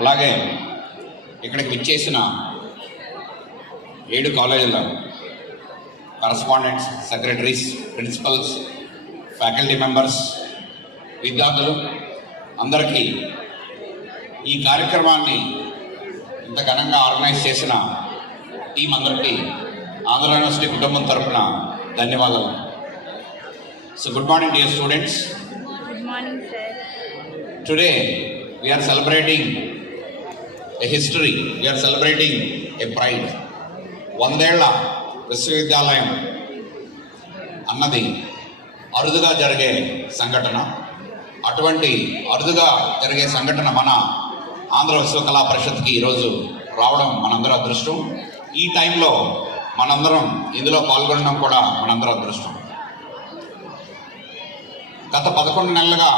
అలాగే ఇక్కడికి విచ్చేసిన 7 కాలేజీల correspondents, secretaries, principals, faculty members, విద్యార్థులు అందరికీ ఈ కార్యక్రమాన్ని ఇంత ఘనంగా ఆర్గనైజ్ చేసిన టీం అందరికీ ఆంధ్ర యూనివర్సిటీ కుటుంబం తరఫున ధన్యవాదాలు. So good morning dear students. Good morning, sir. Today we are celebrating a history, we are celebrating a pride. 100 ఏళ్ల విశ్వవిద్యాలయం అన్నది అరుదుగా జరిగే సంఘటన. అటువంటి అరుదుగా జరిగే సంఘటన మన ఆంధ్ర విశ్వకళా పరిషత్కి ఈరోజు రావడం మనందరం అదృష్టం. ఈ టైంలో మనందరం ఇందులో పాల్గొనడం కూడా మనందరం అదృష్టం. గత 11 నెలలుగా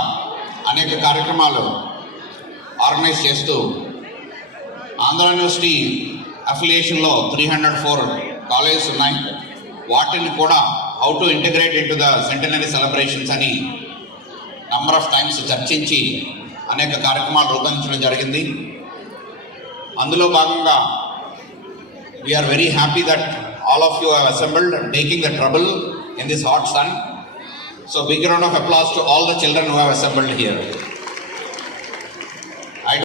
అనేక కార్యక్రమాలు ఆర్గనైజ్ చేస్తూ ఆంధ్ర యూనివర్సిటీ అఫిలియేషన్లో 304 కాలేజెస్ ఉన్నాయి. వాటిని కూడా how to integrate into the centenary celebrations అని నంబర్ ఆఫ్ టైమ్స్ చర్చించి అనేక కార్యక్రమాలు రూపొందించడం జరిగింది. అందులో భాగంగా we are very happy that all of you have assembled taking the trouble in this hot sun. So big round of applause to all the children who have assembled here.